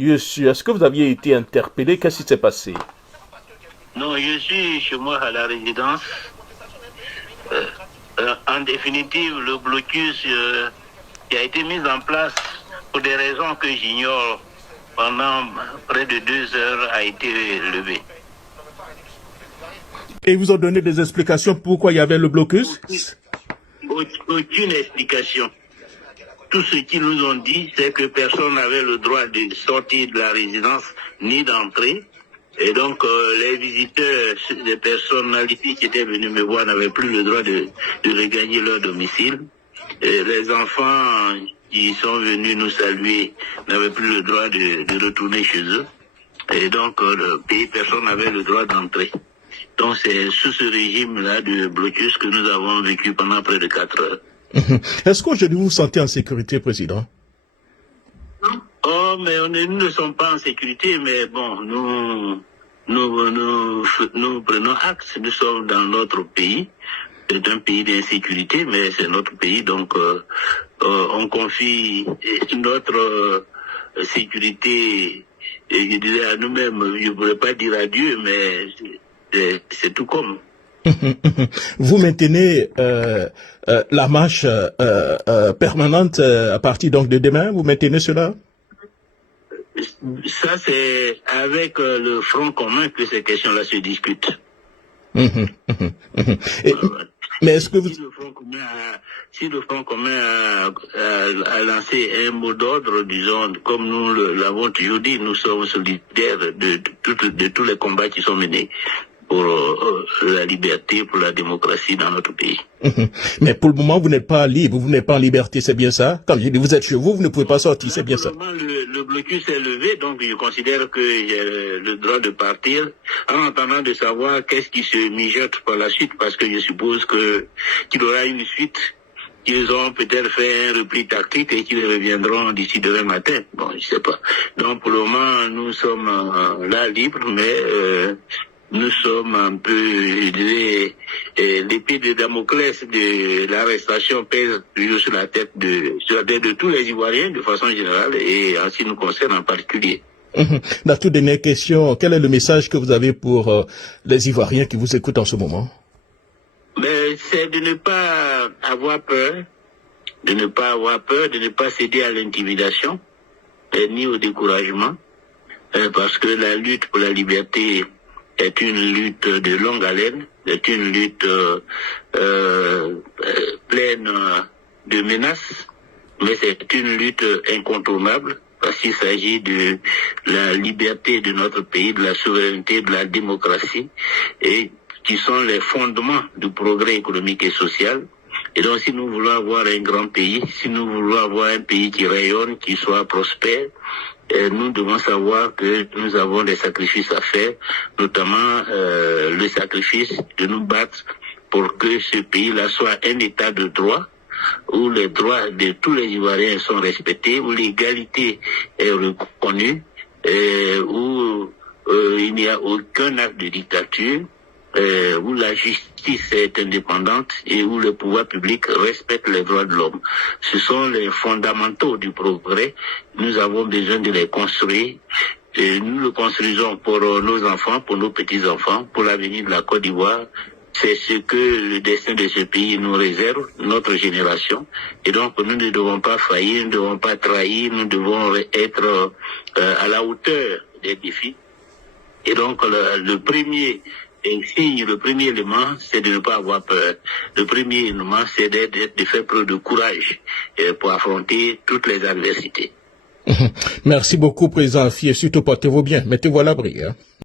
Est-ce que vous aviez été interpellé? Qu'est-ce qui s'est passé? Non, je suis chez moi à la résidence. En définitive, le blocus qui a été mis en place pour des raisons que j'ignore pendant près de 2 heures a été levé. Et ils vous ont donné des explications pourquoi il y avait le blocus? Aucune explication. Tout ce qu'ils nous ont dit, c'est que personne n'avait le droit de sortir de la résidence ni d'entrer. Et donc, les visiteurs, les personnalités qui étaient venues me voir n'avaient plus le droit de regagner leur domicile. Et les enfants qui sont venus nous saluer n'avaient plus le droit de retourner chez eux. Et donc, le pays, personne n'avait le droit d'entrer. Donc, c'est sous ce régime-là de blocus que nous avons vécu pendant près de 4 heures. Est-ce qu'aujourd'hui vous vous sentez en sécurité, Président? Oh, mais nous ne sommes pas en sécurité, mais bon, nous prenons acte. Nous sommes dans notre pays. C'est un pays d'insécurité, mais c'est notre pays, donc on confie notre sécurité, et je dirais à nous-mêmes, je ne pourrais pas dire à Dieu, mais c'est tout comme. Vous maintenez la marche permanente à partir donc de demain, vous maintenez cela? Ça, c'est avec le Front commun que ces questions-là se discutent. Mais est-ce que vous... Si le Front commun a lancé un mot d'ordre, disons, comme nous l'avons toujours dit, nous sommes solidaires de tous les combats qui sont menés pour la liberté, pour la démocratie dans notre pays. Mais pour le moment, vous n'êtes pas libre, vous n'êtes pas en liberté, c'est bien ça? Comme je dis, vous êtes chez vous, vous ne pouvez pas sortir, c'est bien ça? Pour le moment, le blocus est levé, donc je considère que j'ai le droit de partir, en attendant de savoir qu'est-ce qui se mijote par la suite, parce que je suppose qu'il y aura une suite. Ils ont peut-être fait un repli tactique et qu'ils reviendront d'ici demain matin. Bon, je sais pas. Donc pour le moment, nous sommes là libres, mais nous sommes un peu, je dirais, l'épée de Damoclès de l'arrestation pèse toujours sur la tête de tous les Ivoiriens de façon générale et en ce qui nous concerne en particulier. La toute dernière question, quel est le message que vous avez pour les Ivoiriens qui vous écoutent en ce moment? Mais c'est de ne pas avoir peur, de ne pas céder à l'intimidation, ni au découragement, parce que la lutte pour la liberté est une lutte de longue haleine, est une lutte pleine de menaces, mais c'est une lutte incontournable parce qu'il s'agit de la liberté de notre pays, de la souveraineté, de la démocratie, et qui sont les fondements du progrès économique et social. Et donc, si nous voulons avoir un grand pays, si nous voulons avoir un pays qui rayonne, qui soit prospère, nous devons savoir que nous avons des sacrifices à faire, notamment le sacrifice de nous battre pour que ce pays-là soit un état de droit, où les droits de tous les Ivoiriens sont respectés, où l'égalité est reconnue, où il n'y a aucun acte de dictature, où la justice est indépendante et où le pouvoir public respecte les droits de l'homme. Ce sont les fondamentaux du progrès. Nous avons besoin de les construire. Et nous le construisons pour nos enfants, pour nos petits-enfants, pour l'avenir de la Côte d'Ivoire. C'est ce que le destin de ce pays nous réserve, notre génération. Et donc, nous ne devons pas faillir, nous ne devons pas trahir, nous devons être à la hauteur des défis. Et donc, le premier élément, c'est de ne pas avoir peur. Le premier élément, c'est de faire preuve de courage pour affronter toutes les adversités. Merci beaucoup, Président Afi, et surtout portez-vous bien. Mettez-vous à l'abri.